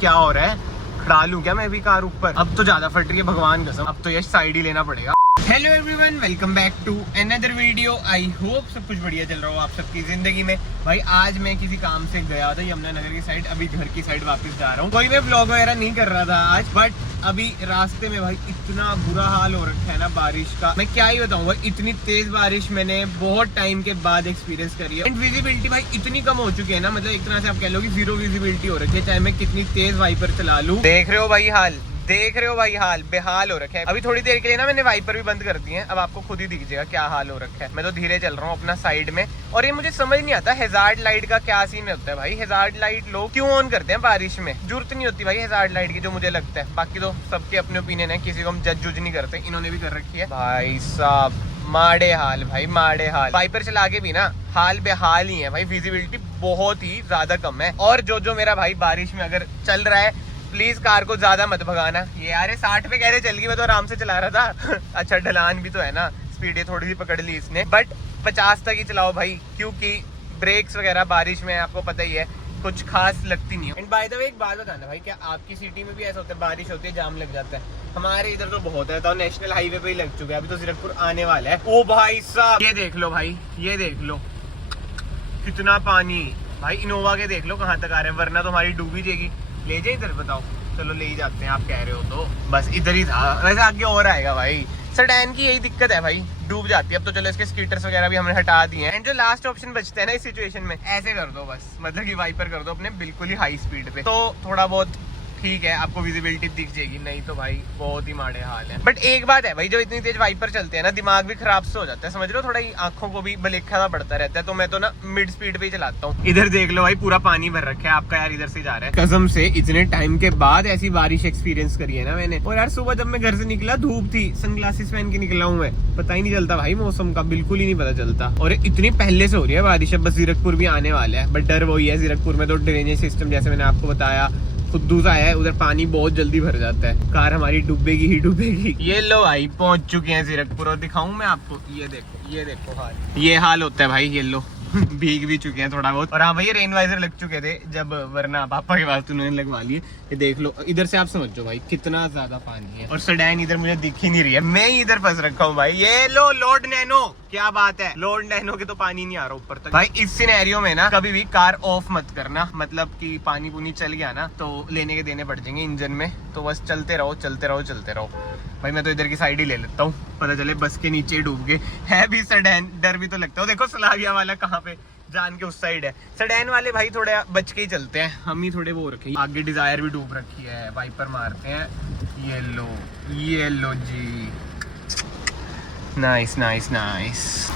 क्या हो रहा है? खड़ा लूं क्या मैं भी कार ऊपर? अब तो ज्यादा फट रही है भगवान कसम, अब तो ये साइड ही लेना पड़ेगा। Hello everyone, welcome back to another video. आई होप सब कुछ बढ़िया चल रहा हो आप सबकी जिंदगी में। भाई आज मैं किसी काम से गया था यमुनानगर की साइड, अभी घर की साइड वापस जा रहा हूँ। कोई मैं व्लॉग वगैरह नहीं कर रहा था आज, बट अभी रास्ते में भाई इतना बुरा हाल हो रखा है ना बारिश का, मैं क्या ही बताऊँ भाई। इतनी तेज बारिश मैंने बहुत टाइम के बाद एक्सपीरियंस करी है। एंड विजिबिलिटी भाई इतनी कम हो चुकी है ना, मतलब एक तरह से आप कह लो कि जीरो विजिबिलिटी हो रखी है, चाहे मैं कितनी तेज वाइपर चला लूँ। देख रहे हो भाई हाल, देख रहे हो भाई हाल, बेहाल हो रखा है। अभी थोड़ी देर के लिए ना मैंने वाइपर भी बंद कर दिए हैं, अब आपको खुद ही दिख जाएगा क्या हाल हो रखा है। मैं तो धीरे चल रहा हूँ अपना साइड में, और ये मुझे समझ नहीं आता हैजार्ड लाइट का क्या सीन होता है भाई। हैजार्ड लाइट लोग क्यों ऑन करते हैं बारिश में? जरूरत नहीं होती भाई हैजार्ड लाइट की, जो मुझे लगता है। बाकी तो सबके अपने ओपिनियन है, किसी को हम जज जुज नहीं करते। इन्होंने भी कर रखी है भाई साहब, माड़े हाल भाई, माड़े हाल। वाइपर चला के भी ना हाल बेहाल ही है भाई, विजिबिलिटी बहुत ही ज्यादा कम है। और जो मेरा भाई बारिश में अगर चल रहा है, प्लीज कार को ज्यादा मत भगाना। ये यार 60 पे कह रहे चल गई, मैं तो आराम से चला रहा था। अच्छा ढलान भी तो है ना, स्पीड थोड़ी सी पकड़ ली इसने, बट 50 तक ही चलाओ भाई, क्योंकि ब्रेक्स वगैरह बारिश में आपको पता ही है कुछ खास लगती नहीं है। एंड बाय द वे एक बात बताना भाई, क्या आपकी सिटी में भी ऐसा होता है बारिश होती है जाम लग जाता है? हमारे इधर तो बहुत है, तो नेशनल हाईवे पे ही लग चुका है। अभी तो जीरकपुर आने वाला है। ओ भाई साहब ये देख लो भाई, ये देख लो कितना पानी भाई। इनोवा के देख लो कहाँ तक आ रहे हैं, वरना तो हमारी डूबी जाएगी। ले जाए इधर, बताओ। चलो ले ही जाते हैं, आप कह रहे हो तो बस इधर ही था, वैसे आगे और आएगा भाई। सेडान की यही दिक्कत है भाई, डूब जाती है। अब तो चलो इसके स्कूटर्स वगैरह भी हमने हटा दिए हैं। एंड जो लास्ट ऑप्शन बचता है ना इस सिचुएशन में, ऐसे कर दो बस, मतलब कि वाइपर कर दो अपने बिल्कुल ही हाई स्पीड पे, तो थोड़ा बहुत ठीक है, आपको विजिबिलिटी दिख जाएगी। नहीं तो भाई बहुत ही माड़े हाल है। बट एक बात है भाई, जो इतनी तेज वाइपर चलते हैं ना, दिमाग भी खराब से हो जाता है, समझ लो। थोड़ा ही आंखों को भी बलेखा पड़ता रहता है, तो मैं तो ना मिड स्पीड पे ही चलाता हूँ। इधर देख लो भाई पूरा पानी भर रखा है, आपका यार इधर से जा रहा है। कसम से इतने टाइम के बाद ऐसी बारिश एक्सपीरियंस करी है ना मैंने। और यार सुबह जब मैं घर से निकला धूप थी, सनग्लासेस पहन के निकला हूँ मैं, पता ही नहीं चलता भाई मौसम का, बिल्कुल ही नहीं पता चलता। और इतनी पहले से हो रही है बारिश, अब बस जीरकपुर भी आने वाला है। बट डर वही है, जीरकपुर में तो ड्रेनेज सिस्टम जैसे मैंने आपको बताया खुद्दू सा है, उधर पानी बहुत जल्दी भर जाता है, कार हमारी डूबेगी ही डूबेगी। ये लो भाई पहुंच चुके हैं जीरकपुर, और दिखाऊं मैं आपको, ये देखो, ये देखो हाल, ये हाल होता है भाई। ये लो भीग भी चुके हैं थोड़ा बहुत। और हाँ भाई रेन वाइजर लग चुके थे जब, वरना पापा के पास उन्होंने लगवा लिए। ये देख लो इधर से, आप समझो भाई कितना ज्यादा पानी है। और सेडान इधर मुझे दिख ही नहीं रही है, मैं ही इधर फंस रखा हूँ भाई। ये लो लोड नैनो, क्या बात है, लोड नैनो के तो पानी नहीं आ रहा ऊपर तक भाई। इस सिनेरियो में ना कभी भी कार ऑफ मत करना, मतलब कि पानी पुनी चल गया ना तो लेने के देने पड़ जाएंगे इंजन में, तो बस चलते रहो चलते रहो चलते रहो भाई। मैं तो इधर की साइड ही ले लेता हूँ, पता चले बस के नीचे डूब गए। है भी सेडान, डर भी तो लगता है। देखो सलाविया वाला कहाँ पे जान के उस साइड है। सेडान वाले भाई थोड़े बच के ही चलते हैं, हम ही थोड़े वो रखे। आगे डिजायर भी डूब रखी है, वाइपर मारते हैं। ये लो जी, नाइस नाइस नाइस।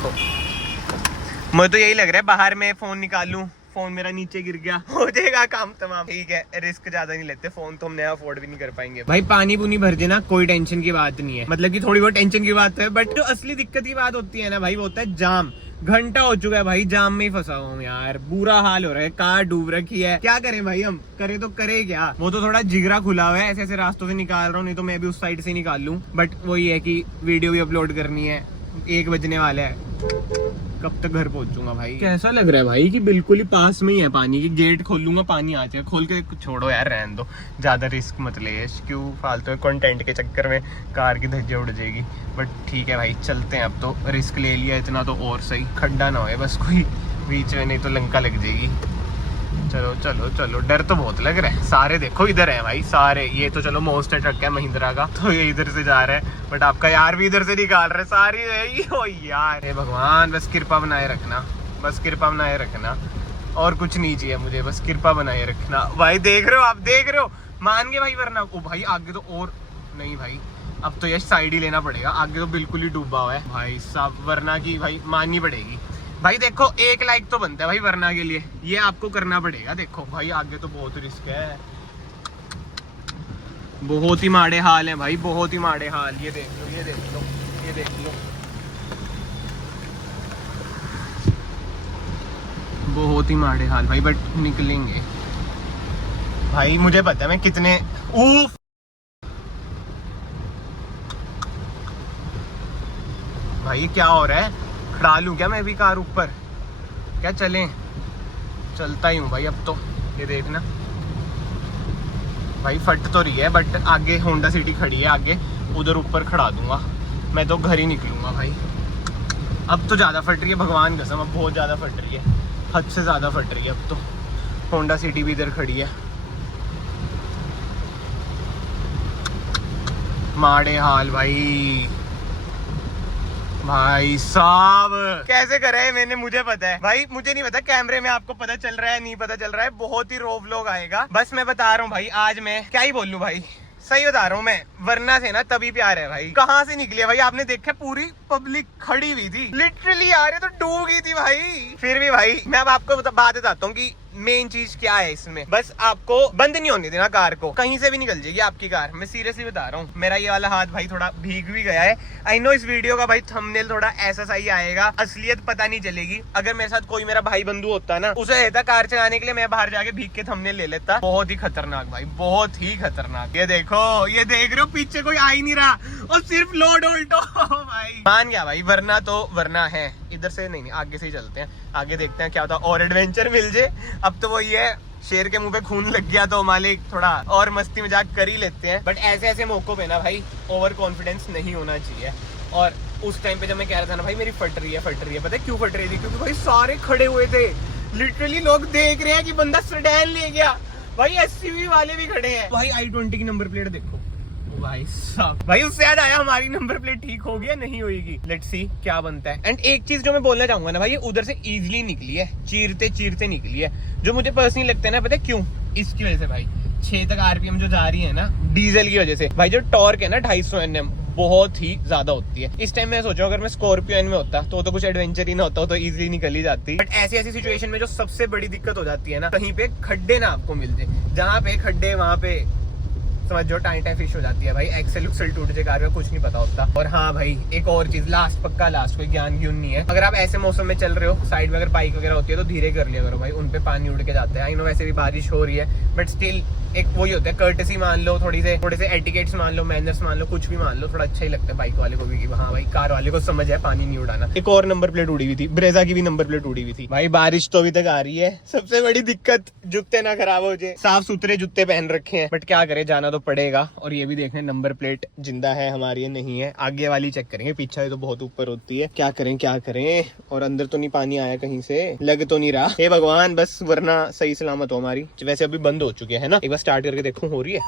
मुझे तो यही लग रहा है बाहर में फोन निकालूं, फोन मेरा नीचे गिर गया, हो जाएगा काम तमाम। ठीक है, रिस्क ज्यादा नहीं लेते, फोन तो हम नया अफोर्ड भी नहीं कर पाएंगे भाई। पानी पुनी भर जाए ना कोई टेंशन की बात नहीं है, मतलब कि थोड़ी बहुत टेंशन की बात है, बट जो असली दिक्कत की बात होती है ना भाई, वो होता है जाम। घंटा हो चुका है भाई जाम में ही फंसा हूँ यार, बुरा हाल हो रहा है, कार डूब रखी है। क्या करें भाई, हम करे तो करे क्या। वो तो थोड़ा जिगरा खुला हुआ है, ऐसे ऐसे रास्तों से निकाल रहा हूँ, नहीं तो मैं भी उस साइड से निकाल लूँ। बट वही है कि वीडियो भी अपलोड करनी है, 1 बजने वाला है, कब तक घर पहुंचूंगा भाई। कैसा लग रहा है भाई कि बिल्कुल ही पास में ही है पानी की, गेट खोलूंगा पानी आ जाएगा। खोल के छोड़ो यार, रहने दो, ज्यादा रिस्क मत ले, क्यों फालतू कंटेंट के चक्कर में कार की धज्जियां उड़ जाएगी। बट ठीक है भाई चलते हैं, अब तो रिस्क ले लिया इतना तो और सही, खड्डा ना हो बस कोई बीच में, नहीं तो लंका लग जाएगी। चलो चलो चलो, डर तो बहुत लग रहा है। सारे देखो इधर है भाई, सारे। ये तो चलो मोस्टर ट्रक है महिंद्रा का, तो ये इधर से जा रहा है, बट आपका यार भी इधर से निकाल रहे सारी। ओ यार हे भगवान, बस कृपा बनाए रखना, बस कृपा बनाए रखना, और कुछ नहीं चाहिए मुझे, बस कृपा बनाए रखना भाई। देख रहे हो आप, देख रहे हो, मान गए भाई, वरना ओ भाई आगे तो और नहीं भाई, अब तो ये साइड ही लेना पड़ेगा, आगे तो बिल्कुल ही डूबा हुआ है भाई साहब, वरना की भाई माननी पड़ेगी भाई। देखो 1 लाइक तो बनता है भाई वरना के लिए, ये आपको करना पड़ेगा। देखो भाई आगे तो बहुत रिस्क है, बहुत ही माड़े हाल है भाई, बहुत ही माड़े हाल। ये देख लो, ये देख लो, ये देख लो, बहुत ही माड़े हाल भाई, बट निकलेंगे भाई। मुझे पता है मैं कितने भाई क्या हो रहा है, खड़ा लूं क्या मैं भी कार ऊपर? क्या चलें? चलता ही हूँ भाई अब तो, ये देखना भाई फट तो रही है, बट आगे होंडा सिटी खड़ी है, आगे उधर ऊपर खड़ा दूंगा। मैं तो घर ही निकलूंगा भाई। अब तो ज़्यादा फट रही है, भगवान कसम, अब बहुत ज़्यादा फट रही है, हद से ज़्यादा फट रही है अब तो। होंडा सिटी भी इधर खड़ी है। माड़े हाल भाई, भाई साहब कैसे करे है मैंने, मुझे पता है भाई, मुझे नहीं पता कैमरे में आपको पता चल रहा है नहीं पता चल रहा है, बहुत ही रो व्लॉग आएगा। बस मैं बता रहा हूँ भाई, आज मैं क्या ही बोलूं भाई, सही बता रहा हूँ मैं, वरना से ना तभी प्यार है भाई। कहाँ से निकली है भाई, आपने देखा पूरी पब्लिक खड़ी हुई थी लिटरली यार, ये तो डूब गई थी भाई। फिर भी भाई मैं अब आपको बात बताता हूँ कि मेन चीज क्या है इसमें। बस आपको बंद नहीं होने देना कार को, कहीं से भी निकल जाएगी आपकी कार, मैं सीरियसली बता रहा हूँ। मेरा ये वाला हाथ भाई थोड़ा भीग भी गया है। आई नो इस वीडियो का भाई थंबनेल थोड़ा ऐसा सही आएगा, असलियत पता नहीं चलेगी। अगर मेरे साथ कोई मेरा भाई बंधु होता ना, उसे रहता कार चलाने के लिए, मैं बाहर जाके भीग के थंबनेल ले लेता। बहुत ही खतरनाक भाई, बहुत ही खतरनाक। ये देखो, ये देख रहे हो पीछे कोई आ ही नहीं रहा और सिर्फ लोड उल्टो भाई। मान गया भाई, वरना तो वरना है। इधर से नहीं आगे से ही चलते हैं, आगे देखते हैं क्या होता है और एडवेंचर मिल जाए। अब तो वही है, शेर के मुंह पे खून लग गया तो मालिक थोड़ा और मस्ती मजाक कर ही लेते हैं। बट ऐसे ऐसे मौकों पे ना भाई ओवर कॉन्फिडेंस नहीं होना चाहिए। और उस टाइम पे जब मैं कह रहा था ना भाई मेरी फट रही है, पता है क्यों फट रही थी? क्योंकि भाई सारे खड़े हुए थे, लिटरली लोग देख रहे हैं कि बंदा सेडान ले गया भाई। एसयूवी वाले भी खड़े हैं भाई। i20 की नंबर प्लेट देखो भाई साहब, भाई उससे याद आया हमारी नंबर प्लेट ठीक होगी या नहीं होगी, लेट्स सी क्या बनता है। एंड एक चीज जो मैं बोलना चाहूंगा ना भाई, ये उधर से इजीली निकली है, चीरते चीरते निकली है, जो मुझे पर्सनली लगता है ना, पता है क्यों? इसकी वजह से भाई 6 तक आरपीएम जो जा रही है ना डीजल की वजह से भाई, जो टॉर्क है ना 250 Nm बहुत ही ज्यादा होती है। इस टाइम मैं सोचा अगर मैं स्कॉर्पियो एन में होता तो कुछ एडवेंचर ही ना होता, तो इजीली निकल ही जाती। बट ऐसी ऐसी सिचुएशन में जो सबसे बड़ी दिक्कत हो जाती है ना, कहीं पे खड्डे ना आपको मिल जाए, जहाँ पे खड्डे वहां पे समझ जो टाइम फिश हो जाती है भाई, एक्सेल उक्सेल टूट जाए कार का, कुछ नहीं पता होता। और हाँ भाई एक और चीज, लास्ट पक्का लास्ट, कोई ज्ञान ग्यून नहीं है। अगर आप ऐसे मौसम में चल रहे हो, साइड में अगर बाइक वगैरह होती है तो धीरे कर लिया करो भाई, उनपे पानी उड़ के जाता है। आई नो वैसे भी बारिश हो रही है, बट स्टिल एक वही होता है, कर्टेसी मान लो, थोड़े से एटिकेट्स मान लो, मैनर्स मान लो, कुछ भी मान लो, थोड़ा अच्छा ही लगता है बाइक वाले को भी कि हाँ भाई कार वाले को समझ है पानी नहीं उड़ाना। एक और नंबर प्लेट उड़ी हुई थी, ब्रेजा की भी नंबर प्लेट उड़ी हुई थी भाई। बारिश तो अभी तक आ रही है, सबसे बड़ी दिक्कत जूते ना खराब हो जाए। साफ सुथरे जूते पहन रखे हैं, बट क्या करे, जाना तो पड़ेगा। और ये भी देखने नंबर प्लेट जिंदा है हमारी, नहीं है। आगे वाली चेक करेंगे, पीछे तो बहुत ऊपर होती है। क्या करें। और अंदर तो नहीं पानी आया कहीं से, लग तो नहीं रहा, हे भगवान बस, वरना सही सलामत हो हमारी। वैसे अभी बंद हो चुके हैं ना, एक बार स्टार्ट करके देखूं हो रही है,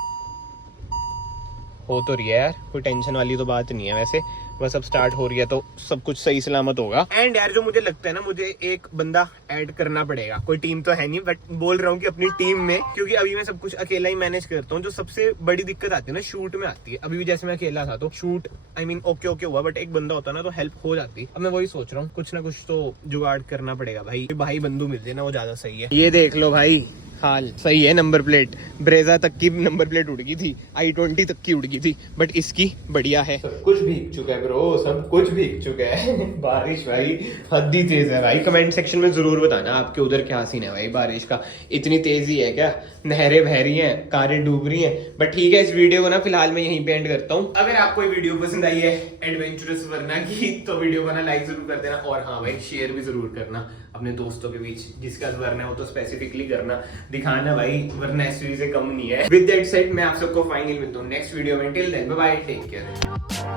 हो तो रही है यार, कोई टेंशन वाली तो बात नहीं है वैसे। बस अब स्टार्ट हो रही है तो सब कुछ सही सलामत होगा। एंड यार जो मुझे लगता है ना, मुझे एक बंदा ऐड करना पड़ेगा। कोई टीम तो है नहीं, बट बोल रहा हूँ कि अपनी टीम में, क्योंकि अभी मैं सब कुछ अकेला ही मैनेज करता हूँ। जो सबसे बड़ी दिक्कत आती है ना शूट में आती है। अभी भी जैसे मैं अकेला था तो शूट ओके हुआ, बट एक बंदा होता ना तो हेल्प हो जाती। अब मैं वही सोच रहा हूँ, कुछ ना कुछ तो जुगाड़ करना पड़ेगा भाई बंधु मिल जाए ना, वो ज्यादा सही है। ये देख लो भाई, हाल सही है। नंबर प्लेट ब्रेजा तक की नंबर प्लेट उड़ गई थी, i20 तक की उड़ गई थी, बट इसकी बढ़िया है। सब कुछ भीग चुका है ब्रो, सब कुछ भीग चुका है। बारिश भाई हद ही तेज है भाई। कमेंट सेक्शन में जरूर बताना आपके उधर क्या सीन है भाई बारिश का, इतनी तेजी है क्या? नहरें बह रही हैं, कारें डूब रही हैं। बट ठीक है, इस वीडियो को ना फिलहाल मैं यहीं पे एंड करता हूँ। अगर आपको ये वीडियो पसंद आई है एडवेंचरस वरना की, तो वीडियो को ना लाइक जरूर कर देना। और हाँ भाई शेयर भी जरूर करना अपने दोस्तों के बीच, जिसका वरना है वो तो स्पेसिफिकली करना, दिखाना भाई वरना एसयूवी से कम नहीं है। विद दैट सेड मैं आप सबको फाइनली मिलता हूँ नेक्स्ट वीडियो में। Till then bye bye, take care.